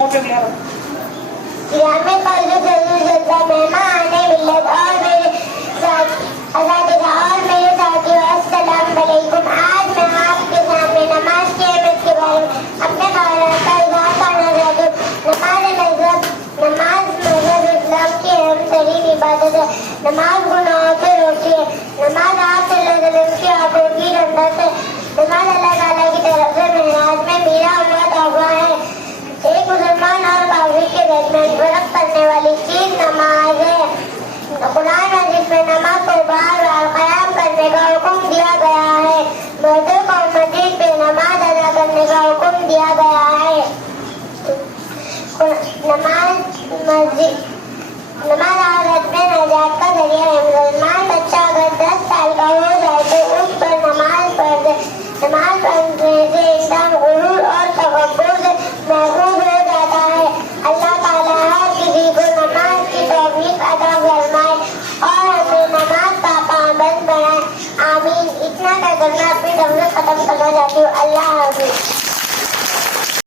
السلام علیکم. آج میں آپ کے سامنے نماز کی اہمیت کے بارے میں اپنے خیالات کا اظہار کرنا چاہتی ہوں. نماز مذہب اسلام کی اہم ترین عبادت ہے. نماز گناہوں سے روکتی ہے. نماز آپ صلی اللہ علیہ وسلم کی آنکھوں کی ٹھنڈک ہے. نماز اللہ تعالیٰ کی طرف سے معراج میں میرا ہوا تحفہ ہے. ایک مسلمان اور کافر کے درمیان فرق کرنے والی چیز نماز ہے. قرآن حدیث میں نماز کو بار بار قیام کرنے کا حکم دیا گیا ہے. مردوں کو مسجد پہ نماز ادا کرنے کا حکم دیا گیا ہے. نماز عورت میں نجات کا ذریعہ ہے. مسلمان بچہ اگر 10 سال کا ہو جائے تو اس پر نماز پڑھ دے. نماز پڑھنے سے انسان غرور اور تکبر سے محفوظ ہو جاتا ہے. اللہ تعالیٰ ہر کسی کو نماز کی توفیق عطا فرمائے اور ہمیں نماز کا پابند بنائے. آمین. اتنا کہہ کر میں اپنی طرف سے ختم کرنا چاہتی ہوں. اللہ